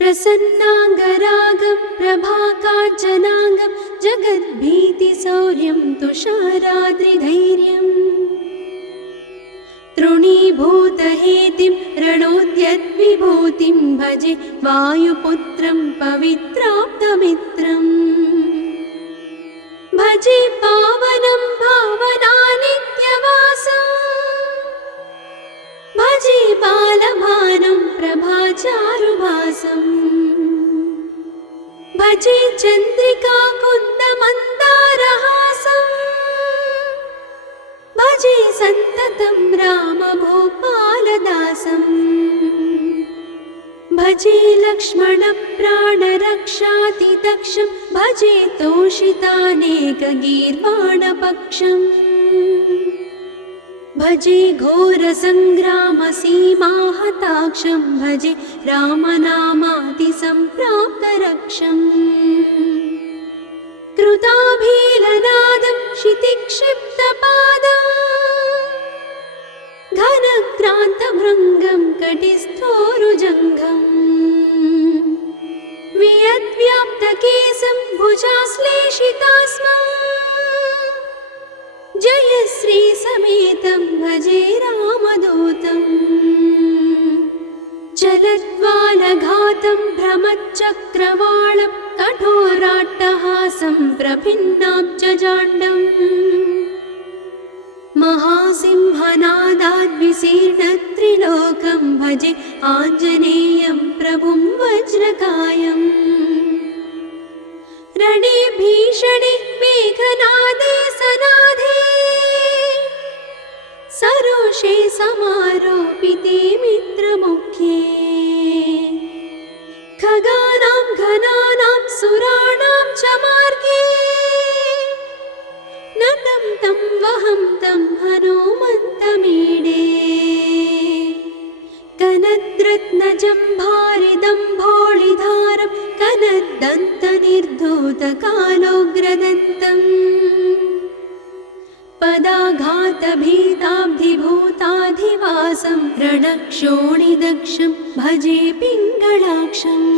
प्रसन्नाङ्गरागं प्रभाकाञ्चनाङ्गं जगद्भीतिशौर्यं तुषाराद्रिधैर्यम् तृणीभूतहेतिं रणोद्यद्विभूतिं भजे वायुपुत्रं पवित्राप्तमित्रम् भजे पावनं भावनानित्यवासं भजे बालभानुं प्रभाचारुभासं भजे चन्द्रिकाकुन्दमन्दारहासं भजे सन्ततं रामभूपालदासं भजे लक्ष्मणप्राणरक्षातिदक्षं भजे तोषितानेकगीर्वाणपक्षम् भजे घोरसङ्ग्रामसीमाहताक्षं भजे रामनामातिसम्प्राप्तरक्षम् कृताभीलनादं क्षितिक्षिप्तपादं घनक्रान्तभृङ्गं कटिस्थोरुजङ्घम् वियद्व्याप्तकेशं भुजाश्लेषितास्मं जयश्रीसमेतं भजे रामदूतम् चलद्वालघातं भ्रमच्चक्रवालं कठोराट्टहासं प्रभिन्नाब्जजाण्डम् महासिंहनादाद्विशीर्णत्रिलोकं भजे आञ्जनेयं प्रभुं वज्रकायम् रणे भीषणे मेघनादे सनादे सरोषे समारोपिते मित्रमुख्ये खगानां घनानां सुराणां च मार्गे नतं तं वहं तं हनुमन्तमीडे कनद्रत्नजम्भारिदम्भोळिधारं कनद्दन्तनिर्धूतकालोग्रदन्तम् पदाघातभीताब्धिभूताधिवासं रणक्षोणिदक्षं भजे पिङ्गळाक्षम्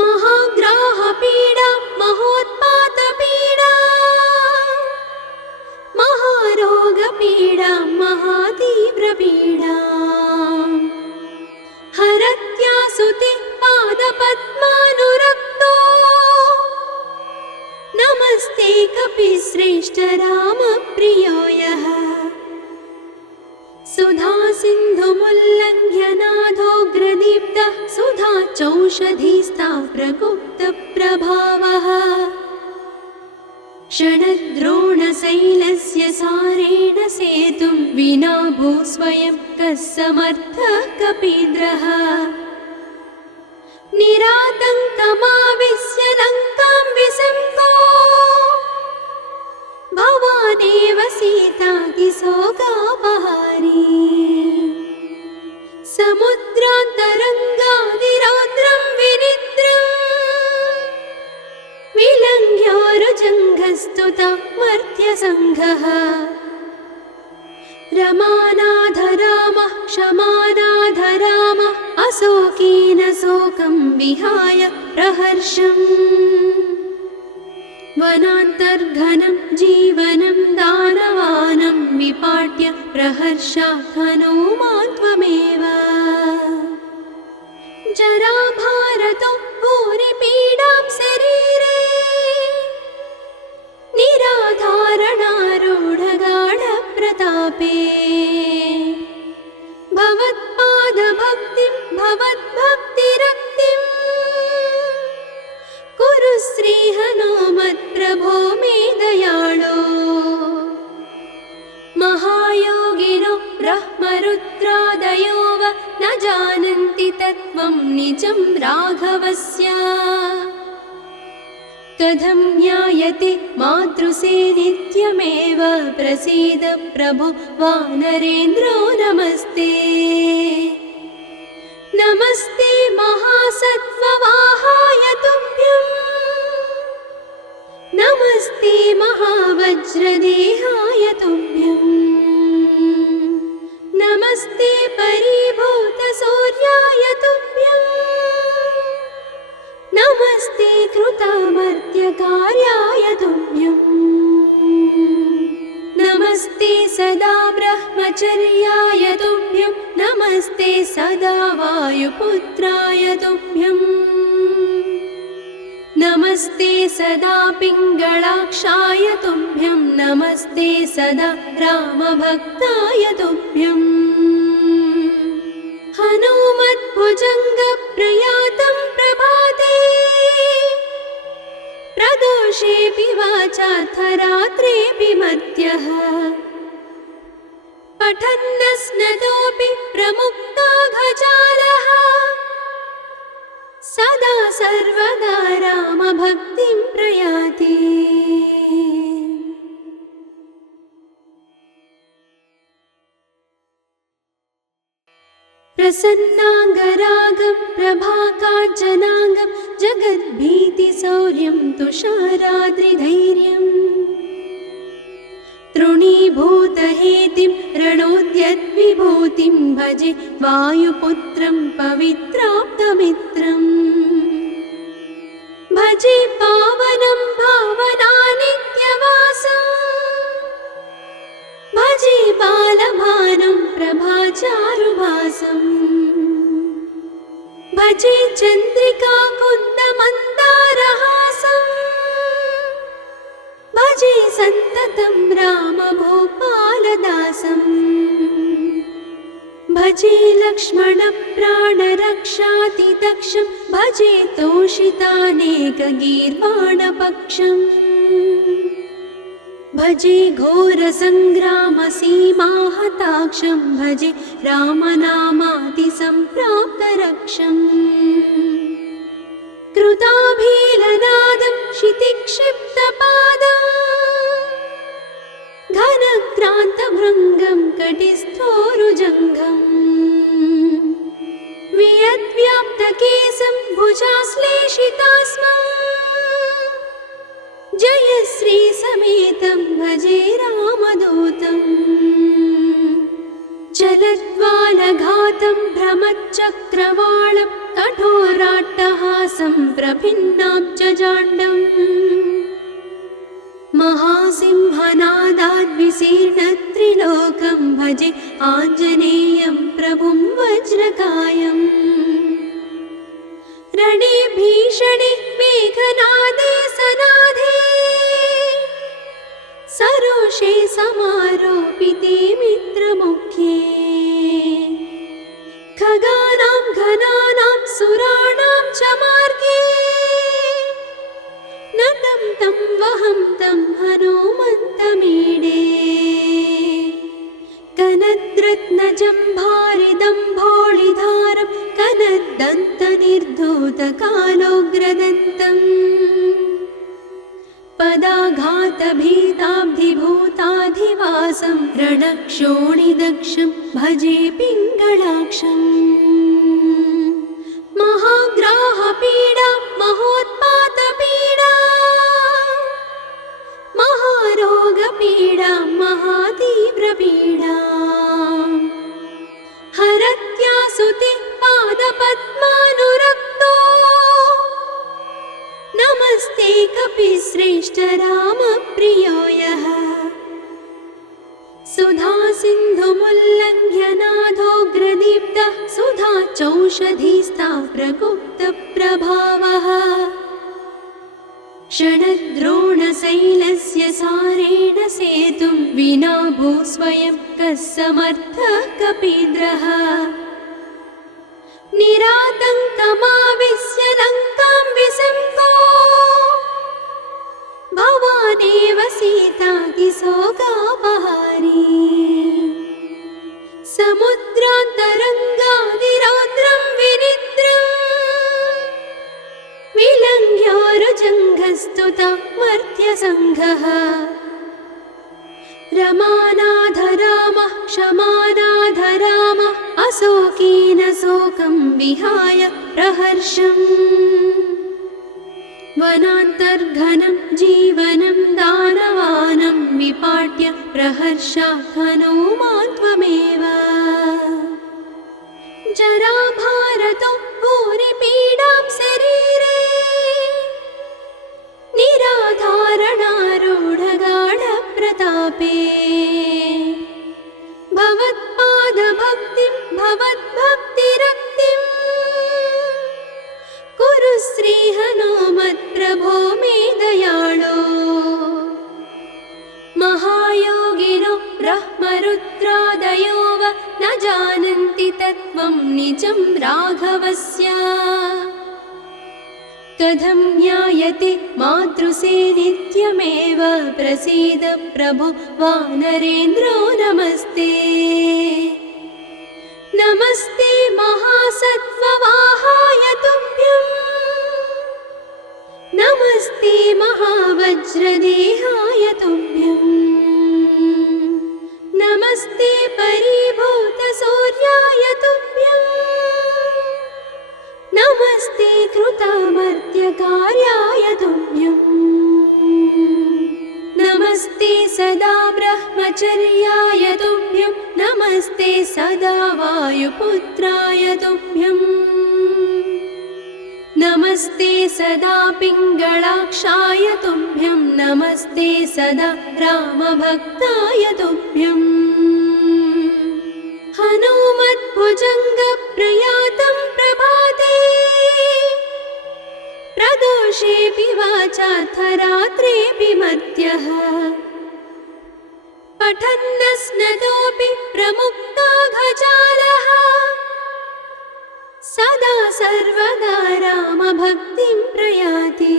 महाग्राहपीडा महोत्पातपीडा महारोगपीडा महातीव्रपीडा हरत्यासुते पादपद्मानुरक्तो नमस्ते कपिश्रेष्ठ रामप्रियो यः सुधा सिन्धुमुल्लङ्घ्य नाथोग्रदीप्तः सुधा चौषधीस्ता प्रगुप्तप्रभावः षडद्रोणशैलस्य सारेण सेतुं विना भूस्वयं कः समर्थः कपीन्द्रः निरातङ्कमाविश्य लङ्कां विसङ्गो भवानेव सीतातिशोकापहारी समुद्रान्तरङ्गादिरौद्रं विनिद्रम् विलङ्घ्योरुजङ्घस्तुता मर्त्यसङ्घः रमानाथ रामः क्षमानाथ रामः अशोकेन शोकं विहाय प्रहर्षम् वनान्तर्घनं जीवनं दानवानं विपाट्य प्रहर्षात् हनूमान् त्वमेव जराभारतो भूरिपीडां शरीरे निराधारणारूढगाढप्रतापे भवत्पादभक्तिं भवद्भक्तिरक्तिं कुरु श्रीहनुमत्प्रभो मे दयाळो महायोगिनो ब्रह्मरुद्रादयो वा न जानन्ति तत्त्वं निजं राघवस्य कथं ज्ञायते मातृसे नित्यमेव प्रसीद प्रभो वानरेन्द्रो नमस्ते नमस्ते महासत्त्ववाहाय तुभ्यं नमस्ते महावज्रदेहाय तुभ्यं नमस्ते परिभूतसूर्याय तुभ्यम् कृतामर्त्यकार्याय तुभ्यम् नमस्ते सदा ब्रह्मचर्याय तुभ्यं नमस्ते सदा वायुपुत्राय तुभ्यम् नमस्ते सदा पिङ्गलाक्षाय तुभ्यं नमस्ते सदा रामभक्ताय तुभ्यम् हनुमद्भुजङ्गप्रयातं प्रभाते प्रदोषेऽपि वाचार्थरात्रेऽपि मर्त्यः पठन्नस्नतोऽपि प्रमुक्ताघजालः सदा सर्वदा रामभक्तिं प्रयाति प्रसन्नाङ्गरागं प्रभाकाञ्चनाङ्गं जगद्भीतिशौर्यं तुषाराद्रिधैर्यम् तृणीभूतहेतिं रणोद्यद्विभूतिं भजे वायुपुत्रं पवित्राप्तमित्रम् भजे पावनं भावनानित्यवासम् भजे बालभानुं प्रभाचारुभासम् भजे चन्द्रिकाकुन्दमन्दारहासम् भजे सन्ततं रामभूपालदासम् भजे लक्ष्मणप्राणरक्षातिदक्षं भजे तोषितानेकगीर्वाणपक्षम् भजे घोरसङ्ग्रामसीमाहताक्षं भजे रामनामातिसम्प्राप्तरक्षम् कृताभीलनादं क्षितिक्षिप्तपादम् घनक्रान्तभृङ्गं कटिस्थोरुजङ्घम् वियद्व्याप्तकेशं भुजाश्लेषितास्मम् जयश्रीसमेतं भजे रामदूतम् चलद्वालघातं भ्रमच्चक्रवालं कठोराट्टहासं प्रभिन्नाब्जजाण्डम् महासिंहनादाद्विशीर्णत्रिलोकं भजे आञ्जनेयं प्रभुं वज्रकायम् रणे भीषणे मेघनादे सनादे सरोषे समारोपिते मित्रमुख्ये खगानां घनानां सुराणां च मार्गे नतं तं वहं तं हनुमन्तमीडे कनद्रत्नजम्भारिदम्भोळिधारं कनद्दन्तनिर्धूतकालोग्रदन्तम् पदाघातभीताब्धिभूताधिवासं रणक्षोणिदक्षं भजे पिङ्गलाक्षम् महाग्राहपीडा महोत्पातपीडा महारोगपीडा महातीव्रपीडा हरत्यासुते पादपद्मानुरक्तो नमस्ते कपिश्रेष्ठ रामप्रियो यः सुधा सिन्धुमुल्लङ्घ्य नाथोग्रदीप्तः सुधा चौषधीस्ता प्रगुप्तप्रभावः षडद्रोणशैलस्य सारेण सेतुं विना भूस्वयं कः समर्थः कपीन्द्रः निरातङ्कमाविश्य लङ्कां विसङ्को भवानेव सीतातिशोकापहारी समुद्रान्तरङ्गादिरौद्रं विनिद्रम् विलङ्घ्योरुजङ्घस्तुता मर्त्यसङ्घः रमानाथ रामः क्षमानाथ रामः अशोकेन शोकं विहाय प्रहर्षम् वनान्तर्घनं जीवनं दानवानं विपाट्य प्रहर्षात् हनुमान् त्वमेव जराभारतो भूरिपीडां शरीरे तत्त्वं निजं राघवस्य कथं ज्ञायते मातृसे नित्यमेव प्रसीद प्रभो वानरेन्द्रो नमस्ते नमस्ते महासत्त्ववाहाय तुभ्यं नमस्ते महावज्रदेहाय तुभ्यं नमस्ते परिभूतसूर्याय तुभ्यं नमस्ते कृतामर्त्यकार्याय तुभ्यं नमस्ते सदा ब्रह्मचर्याय तुभ्यं नमस्ते सदा वायुपुत्राय तुभ्यं नमस्ते सदा पिङ्गळाक्षाय तुभ्यं नमस्ते सदा रामभक्ताय तुभ्यं हनुमद्भुजङ्गप्रयातं प्रभाते प्रदोषेऽपि वाचार्थरात्रेऽपि मर्त्यः पठन्नस्नतोऽपि प्रमुक्ताघजालः सदा सर्वदा रामभक्तिं प्रयाति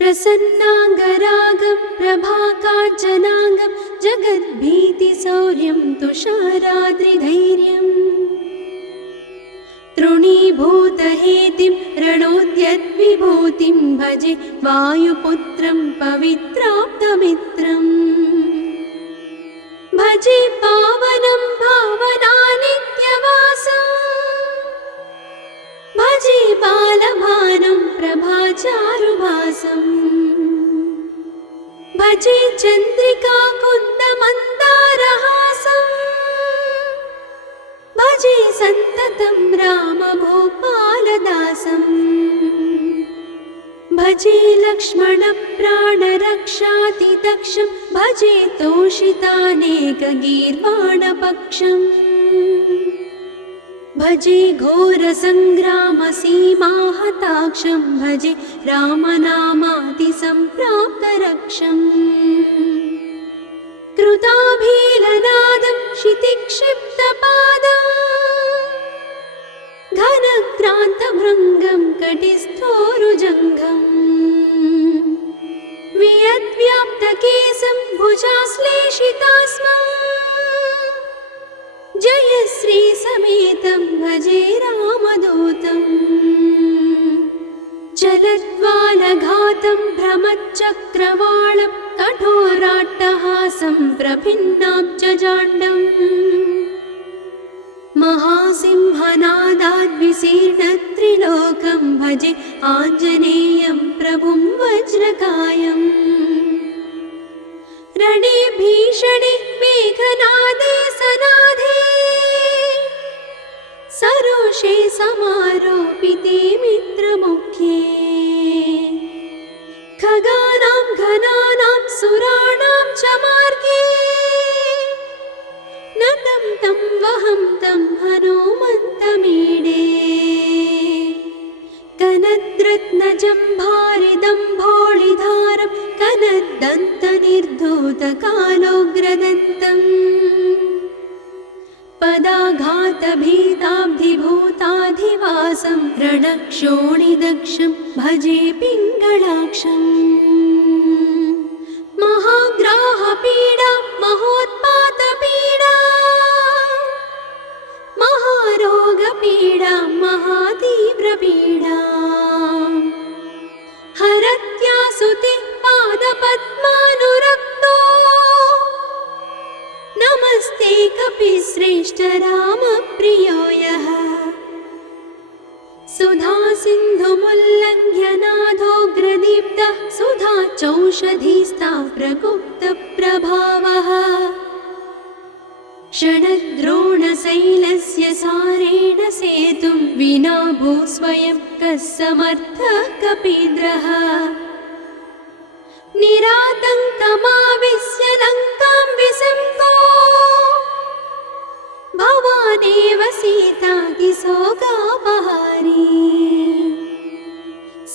प्रसन्नाङ्गरागं प्रभाकाञ्चनाङ्गं जगद्भीतिशौर्यं तुषाराद्रिधैर्यं तृणीभूतहेतिं रणोद्यद्विभूतिं भजे वायुपुत्रं पवित्राप्तमित्रम् भजे पावनं भावनानित्यवासं भजे बालभानुं प्रभाचारुभासं भजे चन्द्रिकाकुन्दमन्दारहासं भजे सन्ततं रामभूपालदासं भजे लक्ष्मणप्राणरक्षातिदक्षं भजे तोषितानेकगीर्वाणपक्षम् भजे घोरसङ्ग्रामसीमाहताक्षं भजे रामनामातिसम्प्राप्तरक्षम् कृताभीलनादं क्षितिक्षिप्तपादं घनक्रान्तभृङ्गं कटिस्थोरुजङ्घम् वियद्व्याप्तकेशं भुजाश्लेषितास्मम् जयश्री समेतं भजे रामदूतं चलद्वालघातं भ्रमच्चक्रवालं कठोराट्टहासं प्रभिन्नाब्जजाण्डम् महासिंहनादाद्विशीर्णत्रिलोकं भजे आञ्जनेयं प्रभुं वज्रकायम् रणे भीषणे मेघनादे सनादे सरोषे समारोपिते मित्रमुख्ये खगानां घनानां सुराणां च मार्गे नतं तं वहं तं हनुमन्तमीडे कनद्रत्नजम्भारिदम्भोळिधारं कनद्दन्तनिर्धूतकालोग्रदन्तम् पदाघातभीताब्धिभूताधिवासं रणक्षोणिदक्षं भजे पिङ्गळाक्षम् महाग्राहपीडा महोत्पातपीडा महारोगपीडा महातीव्रपीडा हरत्यासुते पादपद्मानुरक्तो नमस्ते कपिश्रेष्ठ रामप्रियो यः सुधा सिन्धुमुल्लङ्घ्य नाथोग्रदीप्तः सुधा चौषधीस्ता प्रगुप्तप्रभावः षडद्रोणशैलस्य सारेण सेतुं विना भूस्वयं कः समर्थः कपीन्द्रः निरातङ्कमाविश्य लङ्कां विसङ्गो भवानेव सीतातिशोकापहारी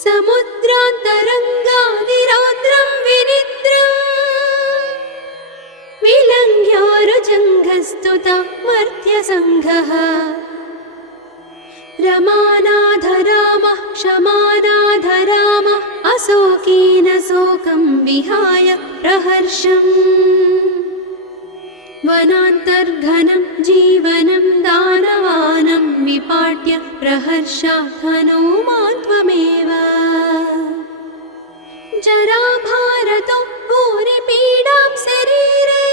समुद्रान्तरङ्गादिरौद्रं विनिद्रम् प्रस्तुता मर्त्यसङ्घः रमानाथ रामः क्षमानाथ रामः अशोकेन शोकं विहाय प्रहर्षम् वनान्तर्घनं जीवनं दानवानं विपाट्य प्रहर्षात् हनूमान् त्वमेव जराभारतो भूरिपीडां शरीरे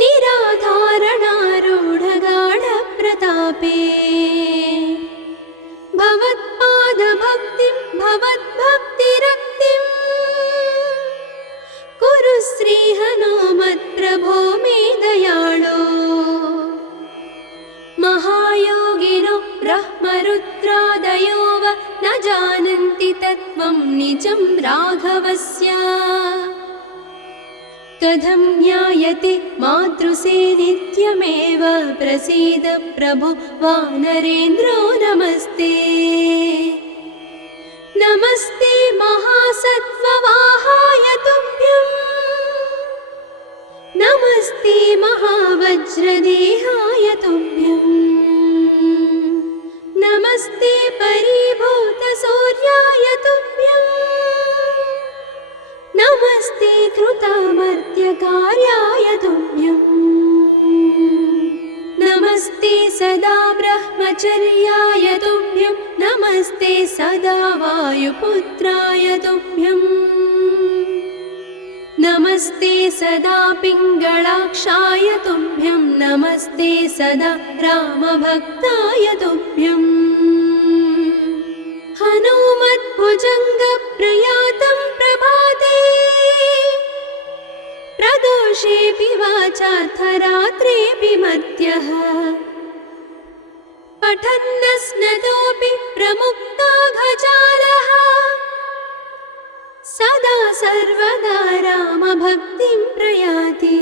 निराधारणारूढगाढप्रतापे भवत्पादभक्तिं भवद्भक्तिरक्तिं कुरु श्रीहनुमत्प्रभो मे दयाळो महायोगिनो ब्रह्मरुद्रादयो वा न जानन्ति तत्त्वं निजं राघवस्य कथं ज्ञायते मातृसे नित्यमेव प्रसीद प्रभो वानरेन्द्रो नमस्ते नमस्ते महासत्त्ववाहाय तुभ्यं नमस्ते महावज्रदेहाय तुभ्यं नमस्ते परिभूतसूर्याय तुभ्यं नमस्ते कृतामर्त्यकार्याय तुभ्यं नमस्ते सदा ब्रह्मचर्याय तुभ्यं नमस्ते सदा वायुपुत्राय तुभ्यं नमस्ते सदा पिङ्गळाक्षाय तुभ्यं नमस्ते सदा रामभक्ताय तुभ्यं हनुमद्भुजङ्गप्रयातं प्रभाते प्रदोषेऽपि वाचार्थरात्रेऽपि मर्त्यः पठन्नस्नतोऽपि प्रमुक्ताघजालः सदा सर्वदा रामभक्तिं प्रयाति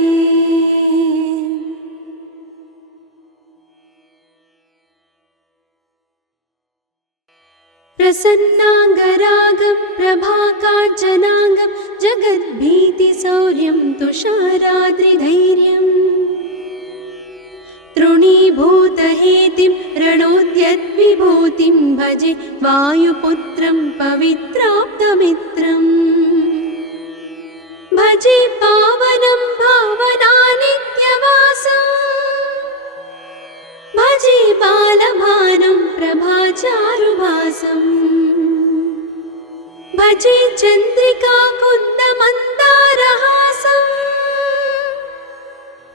प्रसन्नाङ्गरागं प्रभाकाञ्चनाङ्गं जगद्भीतिशौर्यं तुषाराद्रिधैर्यम् तृणीभूतहेतिं रणोद्यद्विभूतिं भजे वायुपुत्रं पवित्राप्तमित्रम् भजे पावनं भावनानित्यवासं भजे बालभानुं प्रभाचारुभासं भजे चन्द्रिकाकुन्दमन्दारहासं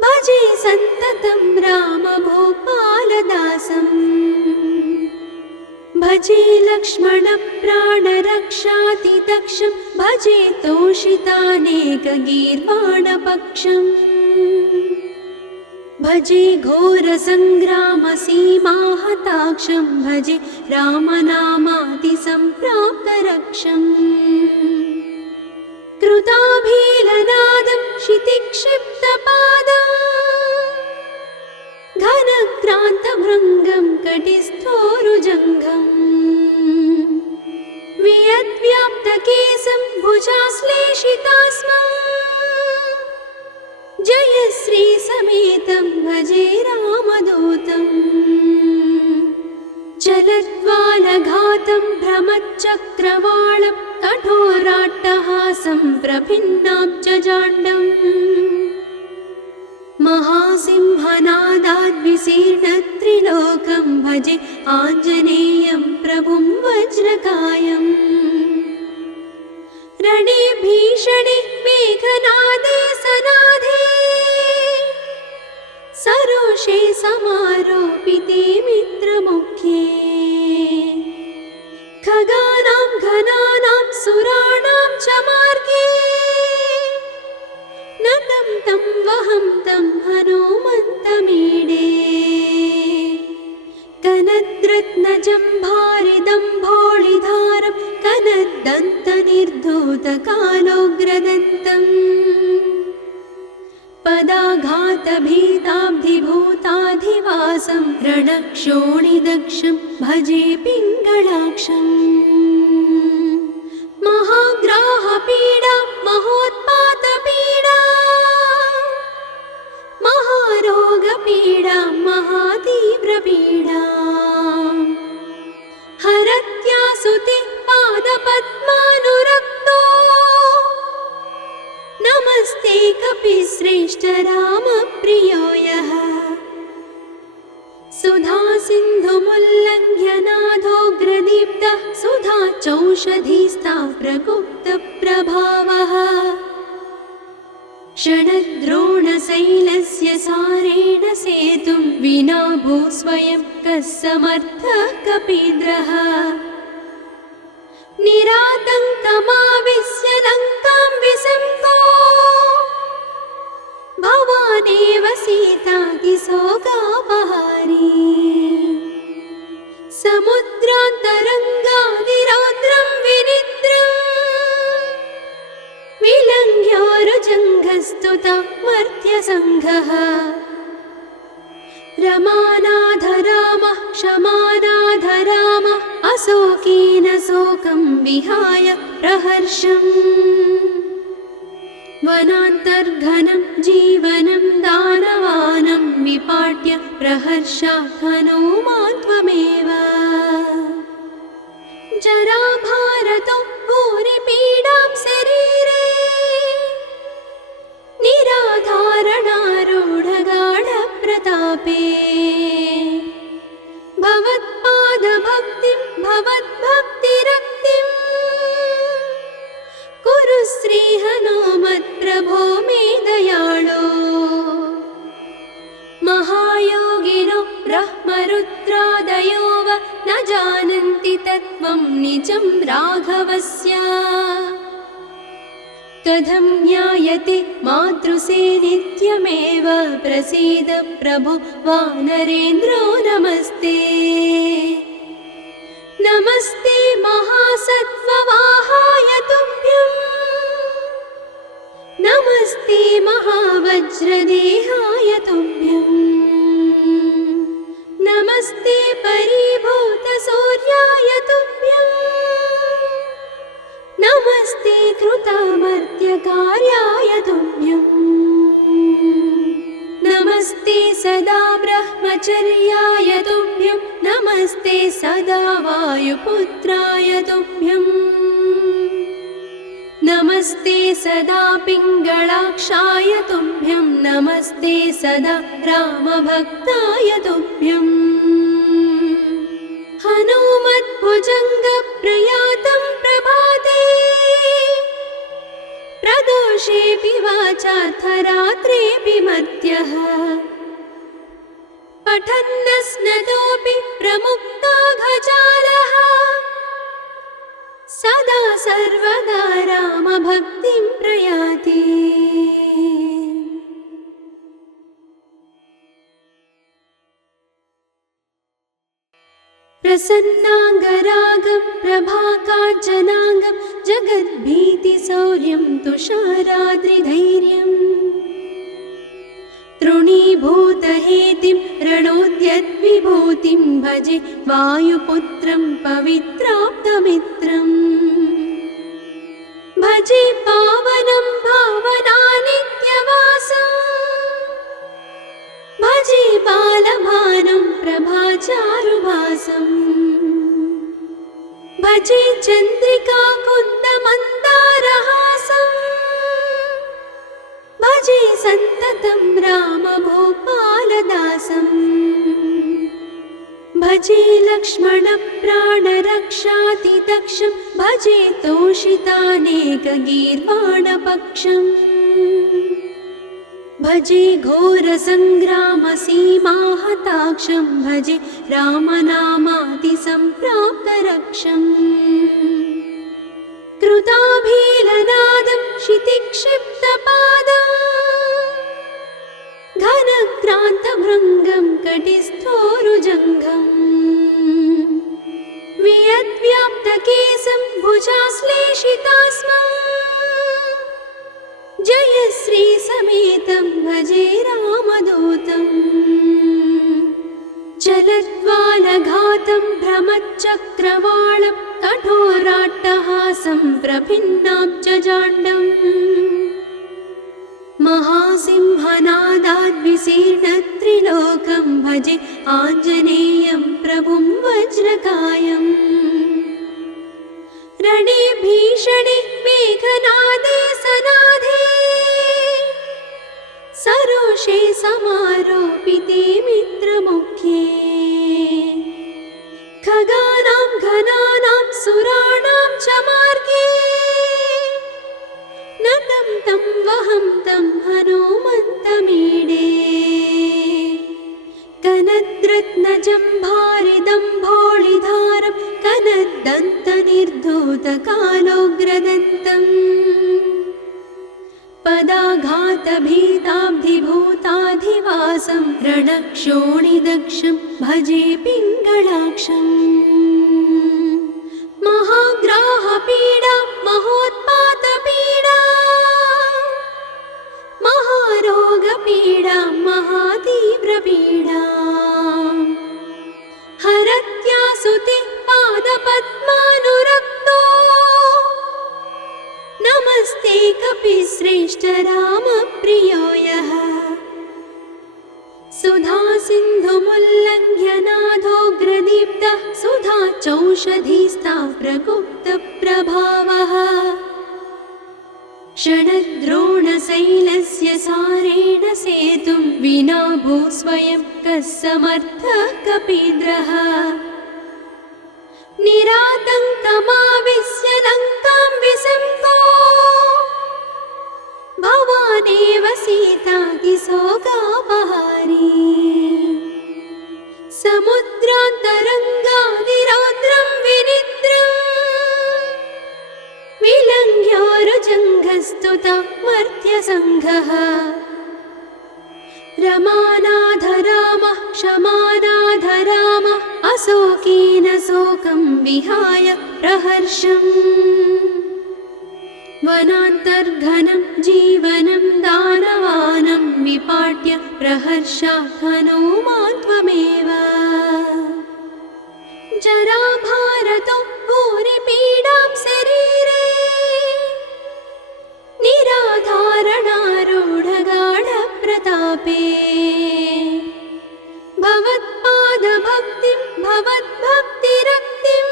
भजे सन्ततं रामभूपालदासं भजे लक्ष्मणप्राणरक्षातिदक्षं भजे तोषितानेकगीर्वाणपक्षम् भजे घोरसङ्ग्रामसीमाहताक्षं भजे रामनामातिसम्प्राप्तरक्षम् कृताभीलनादं क्षितिक्षिप्तपादं घनक्रान्तभृङ्गं कटिस्थोरुजङ्घम् वियद्व्याप्तकेशं भुजाश्लेषितास्मं जय श्रीसमेतं भजे रामदूतं जलद्वालघातं भ्रमच्चक्रवालं कठोराट्टहासं प्रभिन्नाब्जजाण्डम् महासिंहनादाद्विशीर्णत्रिलोकं भजे आञ्जनेयं प्रभुं वज्रकायम् रणे भीषणे मेघनादे सनाधे सरोषे समारोपिते मित्रमुख्ये खगानां घनानां सुराणां च मार्गे नतं तं वहं तं हनुमन्तमीडे कनद्रत्नजम्भारिदम्भोळिधारं कनद्दन्तनिर्धूतकालोग्रदन्तम् पदाघातभीताब्धिभूताधिवासं रणक्षोणिदक्षं भजे पिङ्गळाक्षम् महाग्राहपीडा महोत्पातपीडा समुद्रपीडाम् हरत्यासुते पादपद्मानुरक्तो नमस्ते कपिश्रेष्ठ रामप्रियो यः सुधा सिन्धुमुल्लङ्घ्य नादोग्रदीप्तः सुधा चौषधीस्ता प्रगुप्तप्रभावः षडद्रोणशैलस्य सारेण सेतुं विना भू स्वयं कः समर्थः कपीन्द्रः निरातङ्कमाविश्य लङ्कां विसङ्गो भवानेव सीतातिशोकापहारी समुद्रान्तरङ्गादिरौद्रं विनिद्रम् विलङ्घ्योरुजङ्घस्तुता मर्त्यसङ्घः रमानाथ रामः क्षमानाथ रामः अशोकेन शोकं विहाय प्रहर्षम् वनान्तर्घनं जीवनं दानवानं विपाट्य प्रहर्षात् हनूमान् त्वमेव जराभारतो भूरिपीडां शरीरे निराधारणारूढगाढप्रतापे भवत्पादभक्तिं भवद्भक्तिरक्तिं कुरु श्रीहनुमत्प्रभो मे दयाळो महायोगिनो ब्रह्मरुद्रादयो वा न जानन्ति तत्त्वं निजं राघवस्य कथं ज्ञायते मातृसे नित्यमेव प्रसीद प्रभो वानरेन्द्रो नमस्ते नमस्ते महासत्त्ववाहाय तुभ्यं नमस्ते महावज्रदेहाय तुभ्यं नमस्ते परिभूतसूर्याय तुभ्यं नमस्ते कृतामर्त्यकार्याय तुभ्यं नमस्ते सदा ब्रह्मचर्याय तुभ्यं नमस्ते सदा वायुपुत्राय तुभ्यं नमस्ते सदा पिङ्गळाक्षाय तुभ्यं नमस्ते सदा रामभक्ताय तुभ्यं हनुमद्भुजङ्गप्रयातं प्रभाते प्रदोषेऽपि वाचार्थरात्रेऽपि मर्त्यः पठन्नस्नतोऽपि प्रमुक्ताघजालः सदा सर्वदा रामभक्तिं प्रयाति प्रसन्नाङ्गरागं प्रभाकाञ्चनाङ्गं जगद्भीतिशौर्यं तुषाराद्रिधैर्यम् तृणीभूतहेतिं रणोद्यद्विभूतिं भजे वायुपुत्रं पवित्राप्तमित्रम् भजे पावनं भावनानित्यवासम् भजे बालभानुं प्रभाचारुभासम् भजे चन्द्रिकाकुन्दमन्दारहासम् भजे सन्ततं रामभूपालदासम् भजे लक्ष्मणप्राणरक्षातिदक्षं भजे तोषितानेकगीर्वाणपक्षम् भजे घोरसङ्ग्रामसीमाहताक्षं भजे रामनामातिसम्प्राप्तरक्षम् कृताभीलनादं क्षितिक्षिप्तपादम् घनक्रान्तभृङ्गं कटिस्थोरुजङ्घम् वियद्व्याप्तकेशं भुजाश्लेषितास्मम् जय श्रीसमेतं भजे रामदूतम् जलद्वालघातं भ्रमच्चक्रवालं कठोराट्टहासं प्रभिन्नाब्जजाण्डम् महासिंहनादाद् विशीर्णत्रिलोकं भजे आञ्जनेयं प्रभुं वज्रकायम् रणे भीषणे मेघनादे सनादे सरोषे समारोपिते मित्रमुख्ये खगानां घनानां सुराणां च मार्गे नतं तं वहं तं हनुमन्तमीडे कनद्रत्नजम्भारिदम्भोळिधारं कनद्दन्तनिर्धूतकालोग्रदन्तम् पदाघातभीताब्धिभूताधिवासं रणक्षोणिदक्षं भजे पिङ्गळाक्षम् महाग्राहपीडा महोत्पातपीडा महारोगपीडा महातीव्रपीडा हरत्यासुते पादपद्मानुरक्तो नमस्ते कपिश्रेष्ठ रामप्रियो यः सुधा सिन्धुमुल्लङ्घ्य नाथोग्रदीप्तः सुधा चौषधीस्ता प्रगुप्तप्रभावः षडद्रोणशैलस्य सारेण सेतुं विना भूस्वयं कः समर्थः कपीन्द्रः निरातङ्कमाविश्य लङ्कां विसङ्गो भवानेव सीतातिशोकापहारी समुद्रान्तरङ्गादिरौद्रं विनिद्रम् विलङ्घ्योरुजङ्घस्तुता मर्त्यसङ्घः रमानाथ रामः क्षमानाथ रामः अशोकेन शोकं विहाय प्रहर्षम् वनान्तर्घनं जीवनं दानवानं विपाट्य प्रहर्षात् हनुमान् त्वमेव जराभारतो भूरिपीडां शरीरे निराधारणारूढगाढप्रतापे भवत्पादभक्तिं भवद्भक्तिरक्तिं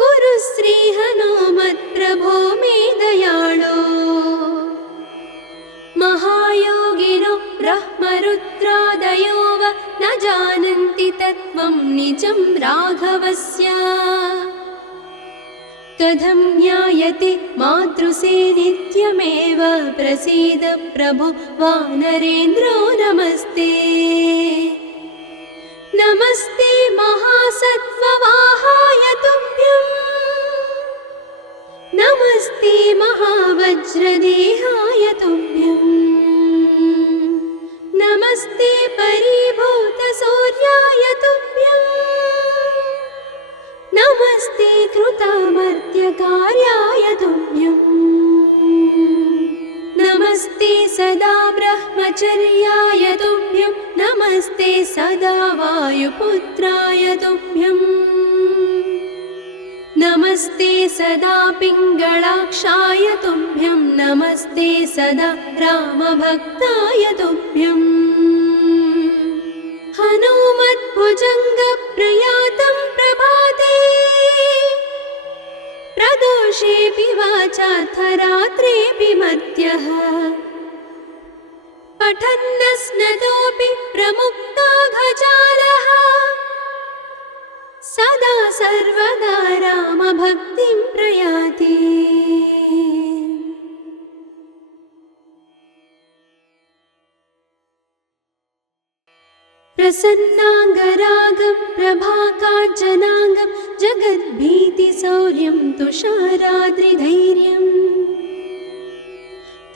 कुरु श्रीहनुमत्प्रभो मे दयाळो महायोगिनो ब्रह्मरुद्रादयो वा न जानन्ति तत्त्वं निजं राघवस्य कथं ज्ञायते मातृसे नित्यमेव प्रसीद प्रभो वानरेन्द्रो नमस्ते नमस्ते महासत्त्ववाहाय तुभ्यं नमस्ते महावज्रदेहाय तुभ्यं नमस्ते परिभूतसूर्याय तुभ्यं नमस्ते कृतामर्त्यकार्याय तुभ्यं नमस्ते सदा ब्रह्मचर्याय तुभ्यं नमस्ते सदा वायुपुत्राय तुभ्यं नमस्ते सदा पिङ्गळाक्षाय तुभ्यं नमस्ते सदा रामभक्ताय तुभ्यं हनुमद्भुजङ्गप्रयातं प्रभाते प्रदोषेऽपि वाचार्थरात्रेऽपि मर्त्यः पठन्नस्नतोऽपि प्रमुक्ताघजालः सदा सर्वदा रामभक्तिं प्रयाति प्रसन्नाङ्गरागं प्रभाकाञ्चनाङ्गं जगद्भीतिशौर्यं तुषाराद्रिधैर्यम्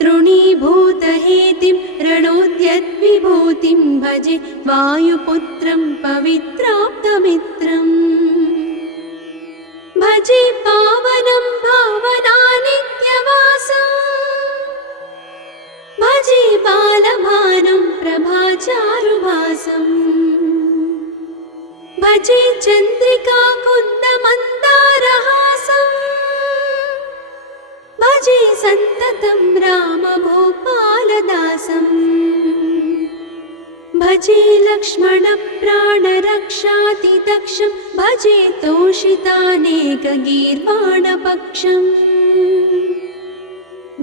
तृणीभूतहेतिं रणोद्यद्विभूतिं भजे वायुपुत्रं पवित्राप्तमित्रम् भजे पावनं भावनानित्यवासं भजे बालभानुं प्रभाचारुभासं भजे चन्द्रिकाकुन्दमन्दारहासं भजे सन्ततं रामभूपालदासम् भजे लक्ष्मणप्राणरक्षातिदक्षं भजे तोषितानेकगीर्वाणपक्षम्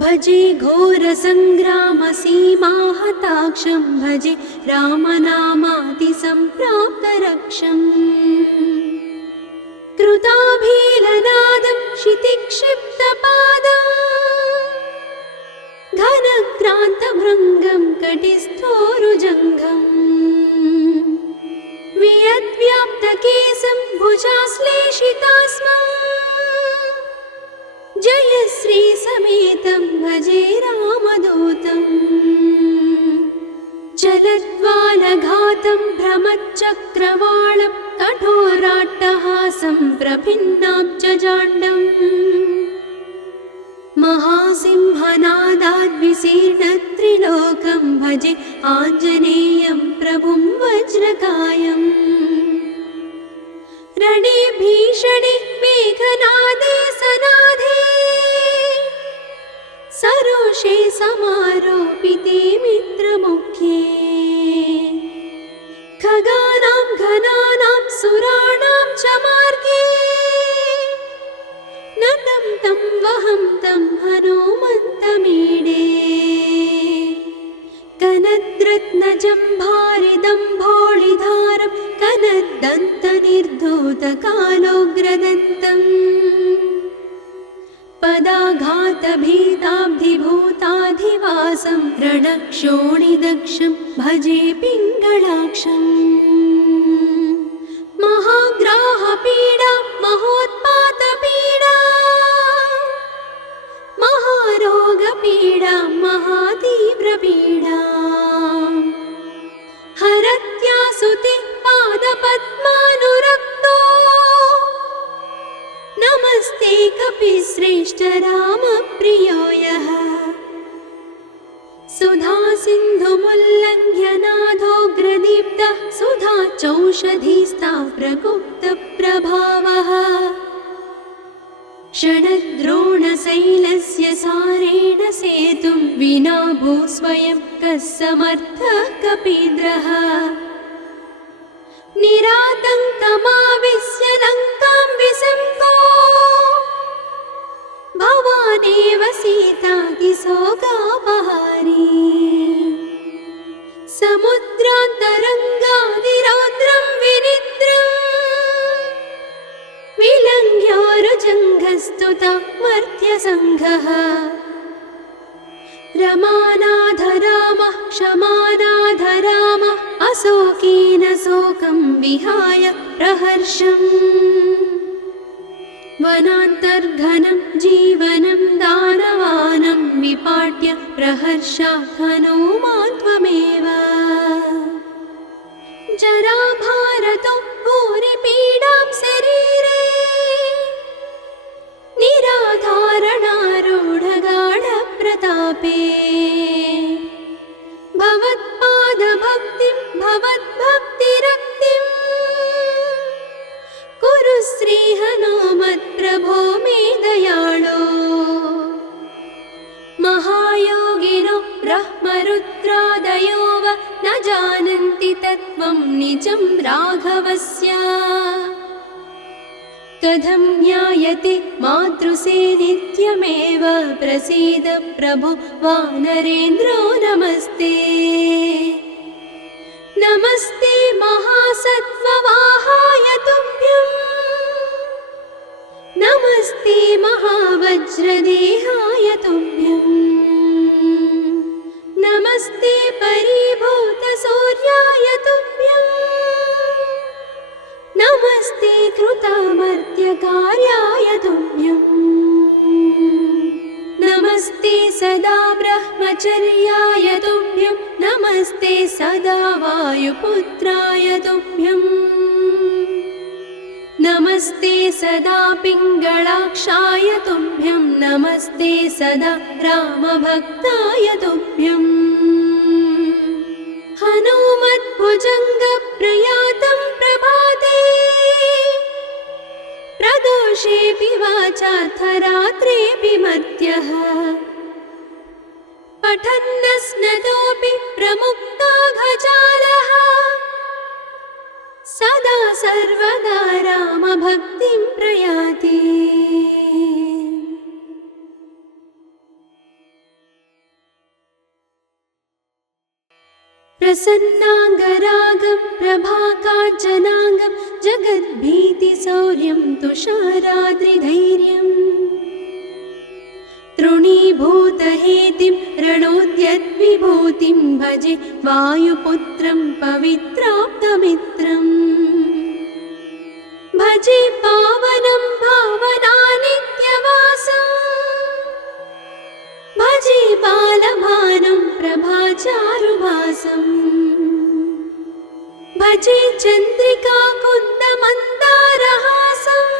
भजे घोरसङ्ग्रामसीमाहताक्षं भजे रामनामातिसम्प्राप्तरक्षम् कृताभीलनादं क्षितिक्षिप्तपादम् घनक्रान्तभृङ्गं कटिस्थोरुजङ्घम् वियद्व्याप्तकेशं भुजाश्लेषितास्मम् जयश्रीसमेतं भजे रामदूतम् चलद्वालघातं भ्रमच्चक्रवालं कठोराट्टहासं प्रभिन्नाब्जजाण्डम् महासिंहनादाद्विशीर्णत्रिलोकं भजे आञ्जनेयं प्रभुं वज्रकायम् रणे भीषणे मेघनादे सनादे सरोषे समारोपिते मित्रमुख्ये खगानां घनानां सुराणां च मार्गे नतं तं वहं तं हनुमन्तमीडे कनद्रत्नजम्भारिदम्भोळिधारं कनद्दन्तनिर्धूतकालोग्रदन्तम् पदाघातभीताब्धिभूताधिवासं रणक्षोणिदक्षं भजे पिङ्गळाक्षम् महाग्राहपीडा महोत्पातपीडा महारोगपीडा महातीव्रपीडा हरत्यासुते पादपद्मानुरक्तो नमस्ते कपिश्रेष्ठ रामप्रियो यः सुधा सिन्धुमुल्लङ्घ्य नाथोग्रदीप्तः सुधा चौषधीस्ता प्रगुप्तप्रभावः षडद्रोणशैलस्य सारेण सेतुं विना भूस्वयं कः समर्थः कपीन्द्रः निरातङ्कमाविश्य लङ्कां विसङ्गो भवानेव सीतातिशोकापहारी समुद्रान्तरङ्गादिरौद्रं विनिद्रम् विलङ्घ्योरुजङ्घस्तुता मर्त्यसङ्घः रमानाथ रामः क्षमानाथ रामः अशोकेन शोकं विहाय प्रहर्षम् वनान्तर्घनं जीवनं दानवानं विपाट्य प्रहर्षात् हनुमान् त्वमेव जराभारतो भूरिपीडां शरीरे निराधारणारूढगाढप्रतापे भवत्पादभक्तिं भवद्भक्तिरक्तिं कुरु श्रीहनुमत्प्रभो मे दयाळो महायोगिनो ब्रह्मरुद्रादयो वा न जानन्ति तत्त्वं निजं राघवस्य कथं ज्ञायते मातृसे नित्यमेव प्रसीद प्रभो वानरेन्द्रो नमस्ते नमस्ते महासत्त्ववाहाय तुभ्यं नमस्ते महावज्रदेहाय तुभ्यं नमस्ते परिभूतसूर्याय तुभ्यं नमस्ते कृतामर्त्यकार्याय तुभ्यं नमस्ते सदा ब्रह्मचर्याय तुभ्यं नमस्ते सदा वायुपुत्राय तुभ्यं नमस्ते सदा पिङ्गळाक्षाय तुभ्यं नमस्ते सदा रामभक्ताय तुभ्यं हनुमद्भुजङ्गप्रयातं प्रभाते प्रदोषेऽपि वाचार्थरात्रेऽपि मर्त्यः पठन्नस्नतोऽपि प्रमुक्ताघजालः सदा सर्वदा रामभक्तिं प्रयाति। प्रसन्नाङ्गरागं प्रभाकाञ्चनाङ्गं जगद्भीतिशौर्यं तुषाराद्रिधैर्यम् तृणीभूतहेतिं रणोद्यद्विभूतिं भजे वायुपुत्रं पवित्राप्तमित्रम् भजे पावनं भावनानित्यवासम् भजे बालभानुं प्रभाचारुभासम् भजे चन्द्रिकाकुन्दमन्दारहासम्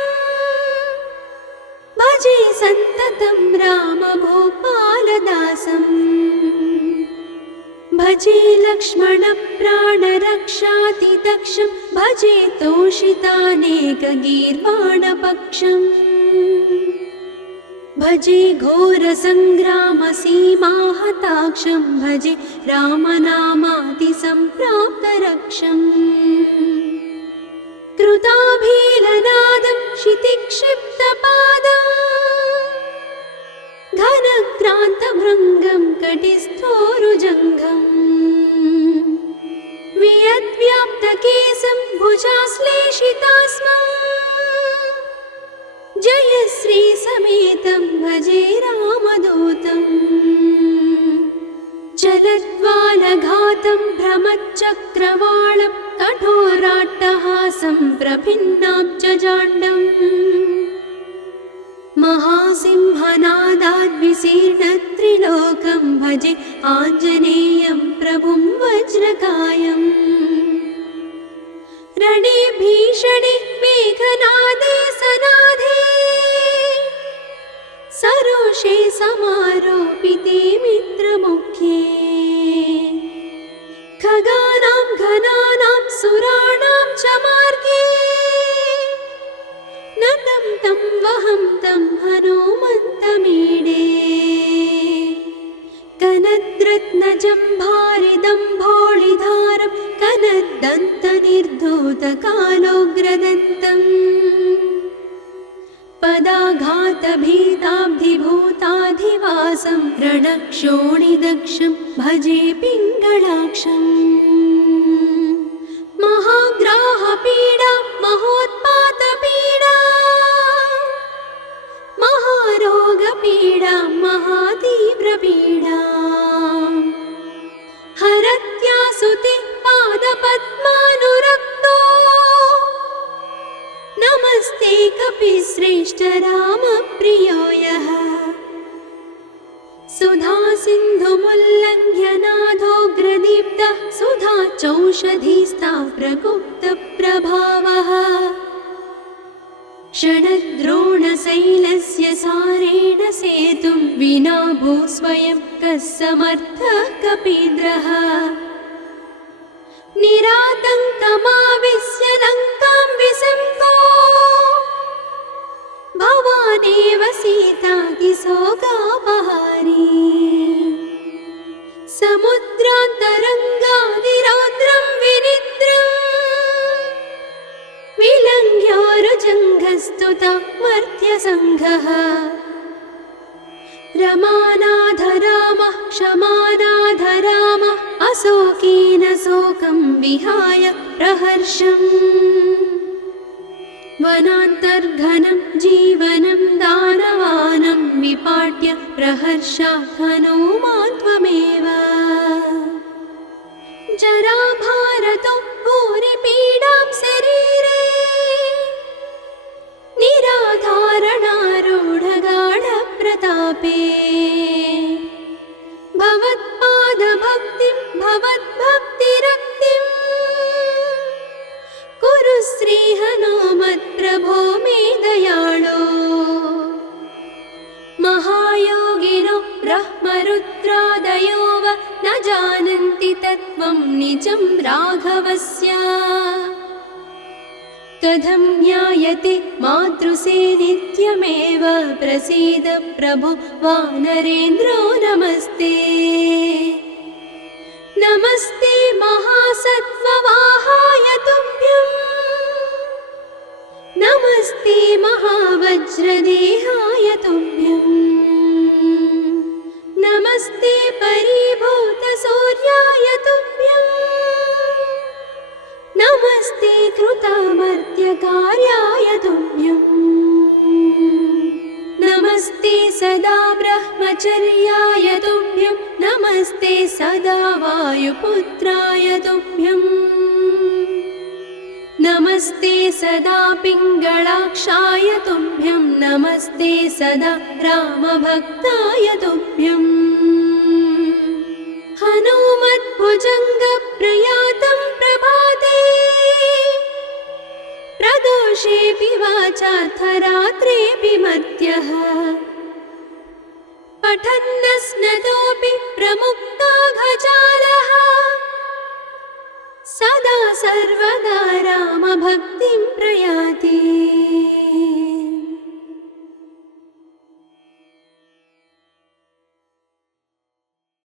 भजे सन्ततं रामभूपालदासम् भजे लक्ष्मणप्राणरक्षातिदक्षं भजे तोषितानेकगीर्वाणपक्षम् भजे घोरसङ्ग्रामसीमाहताक्षं भजे रामनामातिसम्प्राप्तरक्षम् कृताभीलनादं क्षितिक्षिप्तपादम् घनक्रान्तभृङ्गं कटिस्थोरुजङ्घम् वियद्व्याप्तकेशं भुजाश्लेषितास्मम् जयश्रीसमेतं भजे रामदूतम् चलद्वालघातं भ्रमच्चक्रवालं कठोराट्टहासं प्रभिन्नाब्जजाण्डम् महासिंहनादाद्विशीर्णत्रिलोकं भजे आञ्जनेयं प्रभुं वज्रकायम् रणे भीषणे मेघनादे सनादे सरोषे समारोपिते मित्रमुख्ये खगानां घनानां सुराणां च मार्गे नतं तं वहं तं हनुमन्तमीडे कनद्रत्नजम्भारिदम्भोळिधारं कनद्दन्तनिर्धूतकालोग्रदन्तम् पदाघातभीताब्धिभूताधिवासं रणक्षोणिदक्षं भजे पिङ्गळाक्षम् महाग्राहपीडा महोत्पातपीडा महारोगपीडा महातीव्रपीडा हरत्यासुते पादपद्मानुरक्तो नमस्ते कपिश्रेष्ठ रामप्रियो यः सुधा सिन्धुमुल्लङ्घ्य नाथोग्रदीप्तः सुधा चौषधीस्ता प्रगुप्तप्रभावः षडद्रोणशैलस्य सारेण सेतुं विना भूस्वयं कः समर्थः कपीन्द्रः निरातङ्कमाविश्य लङ्कां विसङ्गो भवानेव सीतातिशोकापहारी समुद्रान्तरङ्गादिरौद्रं विनिद्रम् विलङ्घ्योरुजङ्घस्तुता मर्त्यसङ्घः रमानाथ रामः क्षमानाथ रामः अशोकेन शोकं विहाय प्रहर्षम् वनान्तर्घनं जीवनं दानवानं विपाट्य प्रहर्षात् हनूमान् त्वमेव जराभारतो भूरिपीडां शरीरे निराधारणारूढगाढप्रतापे भवत्पादभक्तिं भवद्भक्तिरक्तिं कुरु श्रीहनुमत्प्रभो मे दयाळो महायोगिनो ब्रह्मरुद्रादयो वा न जानन्ति तत्त्वं निजं राघवस्य कथं ज्ञायते मातृसे नित्यमेव प्रसीद प्रभो वानरेन्द्रो नमस्ते नमस्ते महासत्त्ववाहाय तुभ्यं नमस्ते महावज्रदेहाय तुभ्यं नमस्ते परिभूतसूर्याय तुभ्यं नमस्ते कृतामर्त्यकार्याय तुभ्यं नमस्ते सदा ब्रह्मचर्याय तुभ्यं नमस्ते सदा वायुपुत्राय तुभ्यं नमस्ते सदा पिङ्गळाक्षाय तुभ्यं नमस्ते सदा रामभक्ताय तुभ्यं हनुमद्भुजङ्गप्रयातं प्रभाते प्रदोषेऽपि वाचार्थरात्रेऽपि मर्त्यः पठन्नस्नतोऽपि प्रमुक्ताघजालः सदा सर्वदा रामभक्तिं प्रयाति।